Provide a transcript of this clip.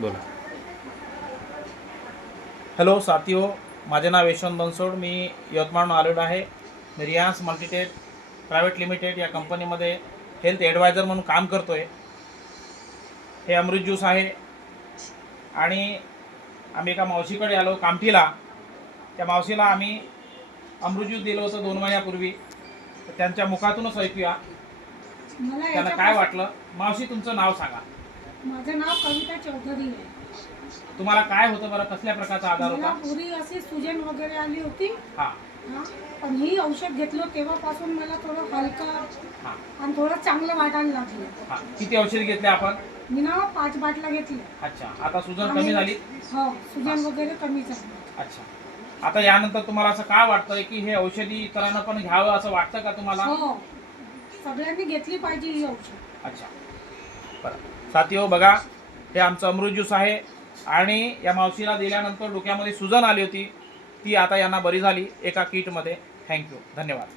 बोला. हॅलो साथियो, माझे नाव यशवंत बनसोड. मी यवतमाळहून आलेलो आहे. मी रिलायन्स मल्टीटेक प्रायव्हेट लिमिटेड या कंपनीमध्ये हेल्थ ॲडवायझर म्हणून काम करतो आहे. हे अमृत ज्यूस आहे आणि आम्ही एका मावशीकडे आलो कामठीला. त्या मावशीला आम्ही अमृत ज्यूस दिलं होतं 2 महिन्यापूर्वी. तर त्यांच्या मुखातूनच ऐकूया त्यांना काय वाटलं. मावशी, तुमचं नाव सांगा. माझं नाव कविता चौधरी आहे. तुम्हाला काय होतं बरं, कसल्या प्रकारचा आजार मला होता? पुरी अशी सुजन वगैरे आली होती. हां पण ही औषध घेतलं तेव्हापासून मला थोडं हलकं हां आणि थोडं चांगलं वाटायला लागलं. हां. किती औषध घेतले आपण? मी ना 5 बाटल्या घेतल्या. अच्छा, आता सुजन कमी झाली? हो, सुजन वगैरे कमी झाली. अच्छा, आता यानंतर तुम्हाला असं काय वाटतंय की हे औषधी इतरांना पण घ्यावं असं वाटतं का तुम्हाला? हो, सगळ्यांनी घेतली पाहिजे ही औषध. अच्छा, बरं साथियो, बघा हे आमचं अमृत ज्यूस आहे आणि या मावशीला दिल्यानंतर डोक्यामध्ये सुजन आली होती, ती आता यांना बरी झाली एका किटमध्ये. थँक्यू, धन्यवाद.